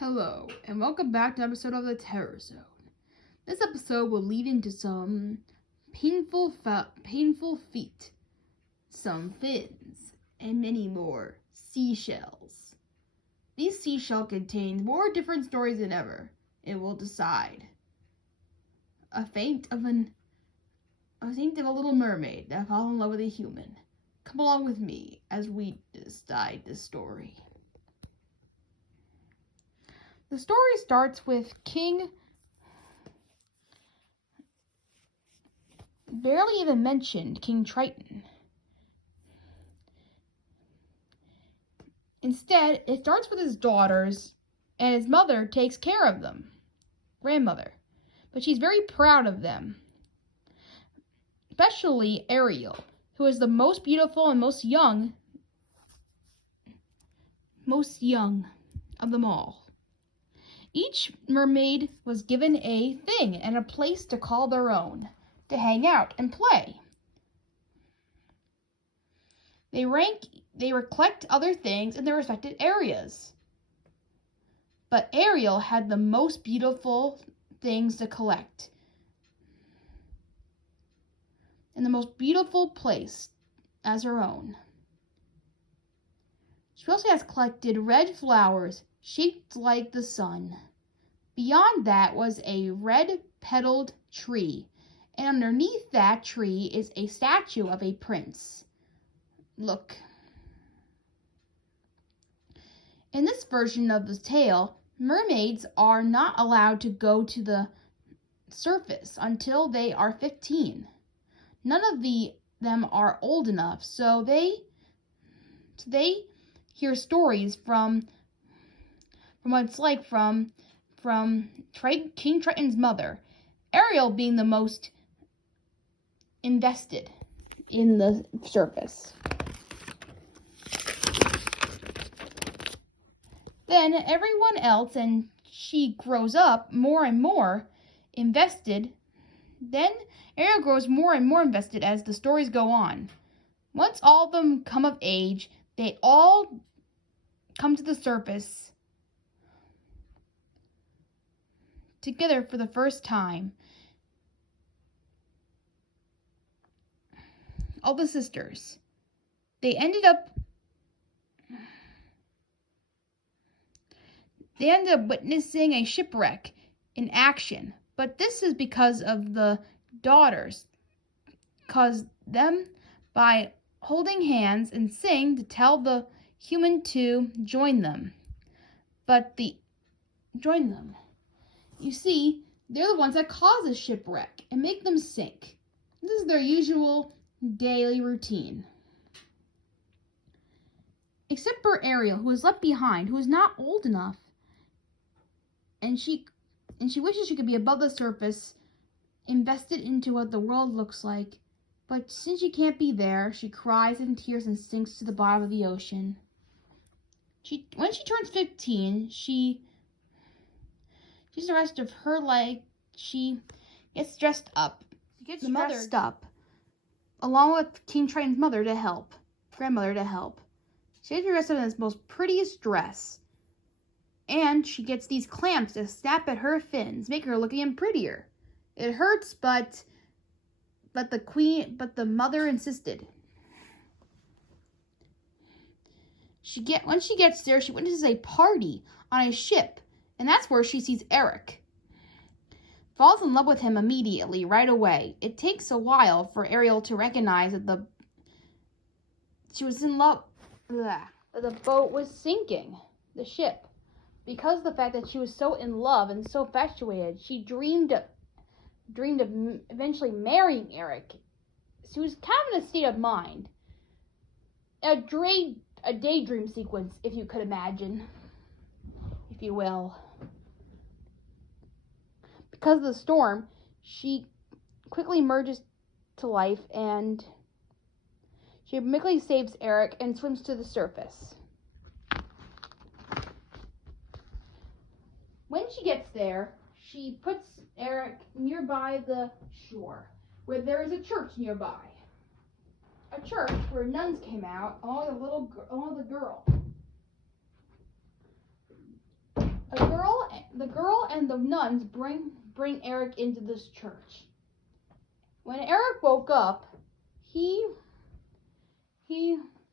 Hello, and welcome back to an episode of the Terror Zone. This episode will lead into some painful feet, some fins, and many more seashells. These seashells contain more different stories than ever. It will decide. A faint of a little mermaid that fell in love with a human. Come along with me as we decide this story. The story starts with King barely even mentioned King Triton. Instead, it starts with his daughters, and his mother takes care of them, grandmother. But she's very proud of them, especially Ariel, who is the most beautiful and most young of them all. Each mermaid was given a thing and a place to call their own, to hang out and play. They collect other things in their respective areas. But Ariel had the most beautiful things to collect, and the most beautiful place as her own. She also has collected red flowers shaped like the sun. Beyond that was a red-petaled tree, and underneath that tree is a statue of a prince. Look. In this version of the tale, mermaids are not allowed to go to the surface until they are 15. None of them are old enough, so they hear stories from what it's like from King Triton's mother, Ariel being the most invested in the surface. Then everyone else, and she grows up more and more invested. Then Ariel grows more and more invested as the stories go on. Once all of them come of age, they all come to the surface together for the first time. All the sisters. They ended up witnessing a shipwreck in action. But this is because of the daughters. Caused them by holding hands and sing to tell the human to join them. You see, they're the ones that cause a shipwreck and make them sink. This is their usual daily routine. Except for Ariel, who is left behind, who is not old enough. And she wishes she could be above the surface, invested into what the world looks like. But since she can't be there, she cries in tears and sinks to the bottom of the ocean. When she turns 15, she's the rest of her life. She gets dressed up. Along with King Triton's grandmother to help. She gets dressed up in this most prettiest dress. And she gets these clamps to snap at her fins, make her look even prettier. It hurts, but the mother insisted. When she gets there, she witnesses a party on a ship, and that's where she sees Eric. Falls in love with him immediately, right away. It takes a while for Ariel to recognize that she was in love. That the boat was sinking, the ship. Because of the fact that she was so in love and so infatuated, she dreamed of eventually marrying Eric. She was kind of in a state of mind. A daydream sequence, if you could imagine, if you will. Because of the storm, she quickly emerges to life, and she immediately saves Eric and swims to the surface. When she gets there, she puts Eric nearby the shore, where there is a church nearby. A church where nuns came out, along with a girl. A the girl and the nuns bring Eric into this church. When Eric woke up, he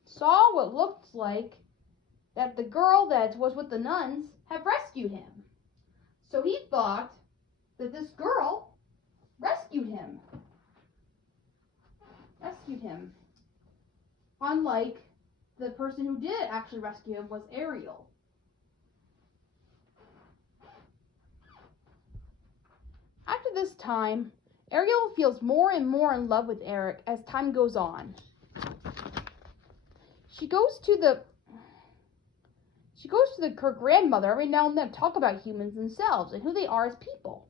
saw what looked like that the girl that was with the nuns had rescued him. So he thought that this girl rescued him. Unlike the person who did actually rescue him was Ariel. After this time, Ariel feels more and more in love with Eric as time goes on. She goes to her grandmother every now and then to talk about humans themselves and who they are as people.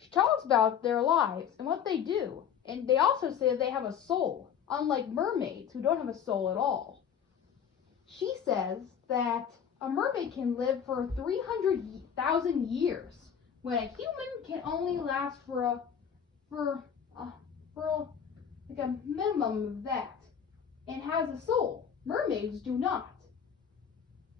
She talks about their lives and what they do, and they also say that they have a soul, unlike mermaids who don't have a soul at all. She says that a mermaid can live for 300,000 years, when a human can only last for like a minimum of that, and has a soul. Mermaids do not.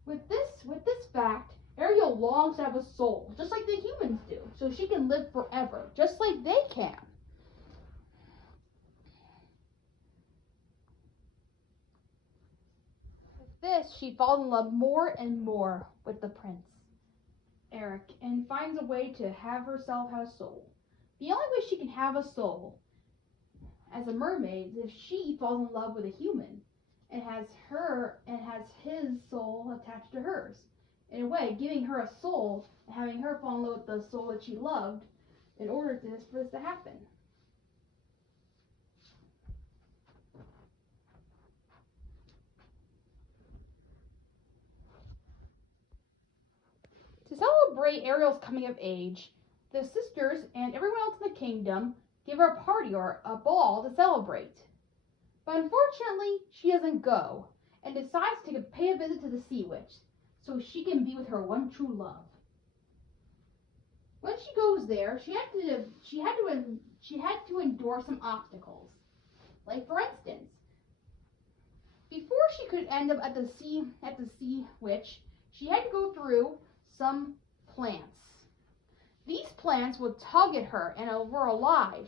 With this fact, Ariel longs to have a soul, just like the humans do, so she can live forever, just like they can. With this, she falls in love more and more with the prince, Eric, and finds a way to have herself have a soul. The only way she can have a soul as a mermaid is if she falls in love with a human and has his soul attached to hers. In a way, giving her a soul and having her fall in love with the soul that she loved in order for this to happen. To celebrate Ariel's coming of age, the sisters and everyone else in the kingdom give her a party or a ball to celebrate. But unfortunately, she doesn't go and decides to pay a visit to the sea witch so she can be with her one true love. When she goes there, she had to endure some obstacles. Like, for instance, before she could end up at the sea witch, she had to go through some plants. These plants would tug at her and were alive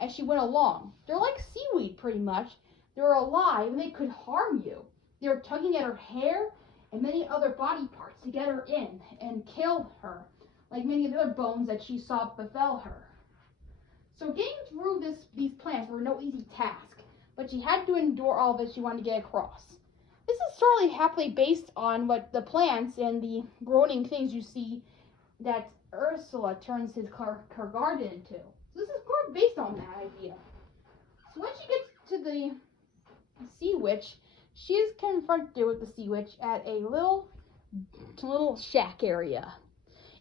as she went along. They're like seaweed, pretty much. They're alive and they could harm you. They were tugging at her hair and many other body parts to get her in and kill her, like many of the other bones that she saw befell her. So getting through these plants were no easy task, but she had to endure all of it she wanted to get across. This is certainly happily based on what the plants and the groaning things you see that Ursula turns her garden into. So this is more based on that idea. So when she gets to the sea witch, she is confronted with the sea witch at a little shack area.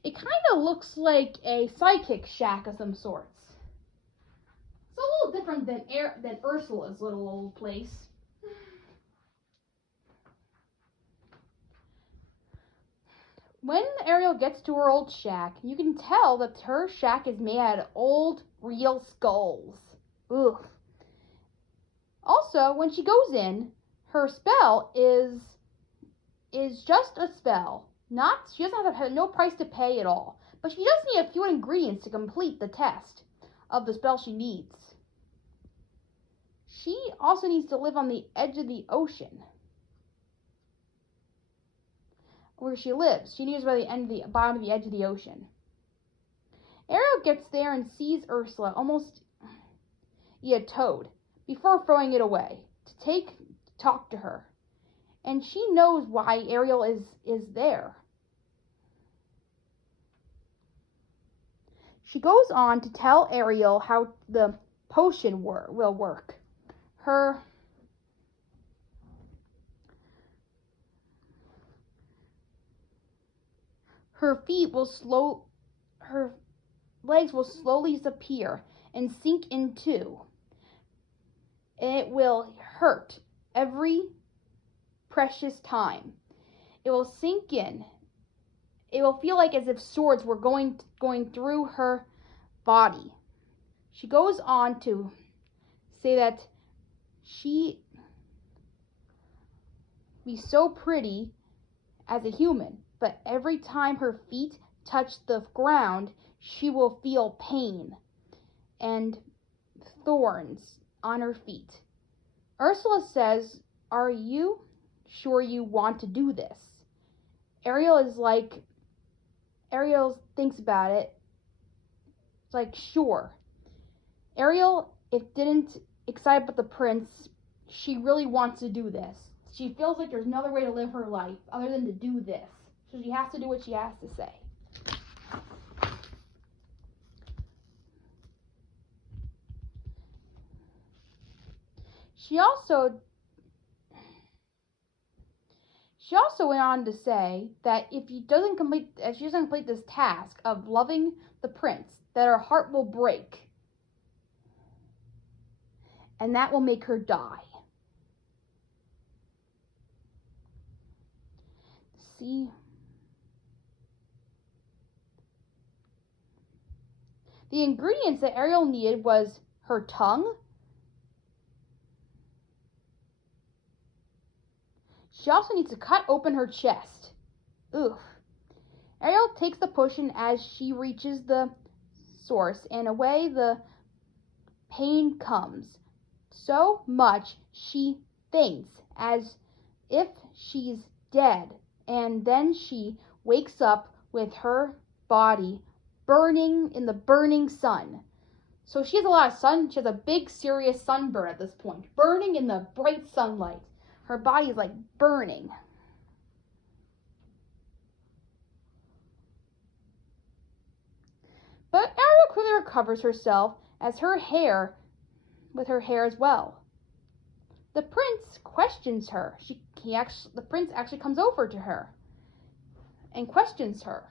It kind of looks like a psychic shack of some sorts. It's a little different than Ursula's little old place. When Ariel gets to her old shack, you can tell that her shack is made out of old, real skulls. Ugh. Also, when she goes in, her spell is just a spell. She doesn't have no price to pay at all. But she does need a few ingredients to complete the test of the spell she needs. She also needs to live on the edge of the ocean. Where she lives. She lives by the bottom of the edge of the ocean. Ariel gets there and sees Ursula almost eat a toad before throwing it away to talk to her. And she knows why Ariel is there. She goes on to tell Ariel how the potion will work. Her legs will slowly disappear and sink in two. And it will hurt every precious time. It will sink in. It will feel like as if swords were going through her body. She goes on to say that she be so pretty as a human, but every time her feet touch the ground, she will feel pain and thorns on her feet. Ursula says, "Are you sure you want to do this?" Ariel thinks about it. It's like, sure. Ariel, if didn't excited about the prince, she really wants to do this. She feels like there's another way to live her life other than to do this. So she has to do what she has to say. She also went on to say that if she doesn't complete this task of loving the prince, that her heart will break. And that will make her die. See? The ingredients that Ariel needed was her tongue. She also needs to cut open her chest. Ugh. Ariel takes the potion as she reaches the source, and away the pain comes. So much she faints as if she's dead, and then she wakes up with her body burning in the burning sun. So she has a lot of sun. She has a big, serious sunburn at this point, burning in the bright sunlight. Her body is like burning. But Ariel quickly recovers herself with her hair as well. The prince questions her. The prince actually comes over to her and questions her.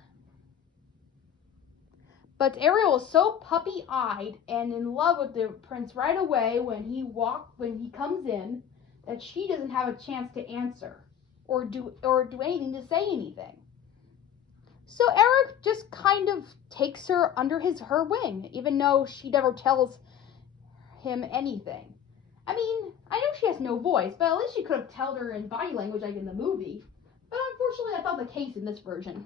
But Ariel is so puppy-eyed and in love with the prince right away when he comes in, that she doesn't have a chance to answer or do anything to say anything. So Eric just kind of takes her under her wing, even though she never tells him anything. I mean, I know she has no voice, but at least she could have told her in body language like in the movie. But unfortunately, that's not the case in this version.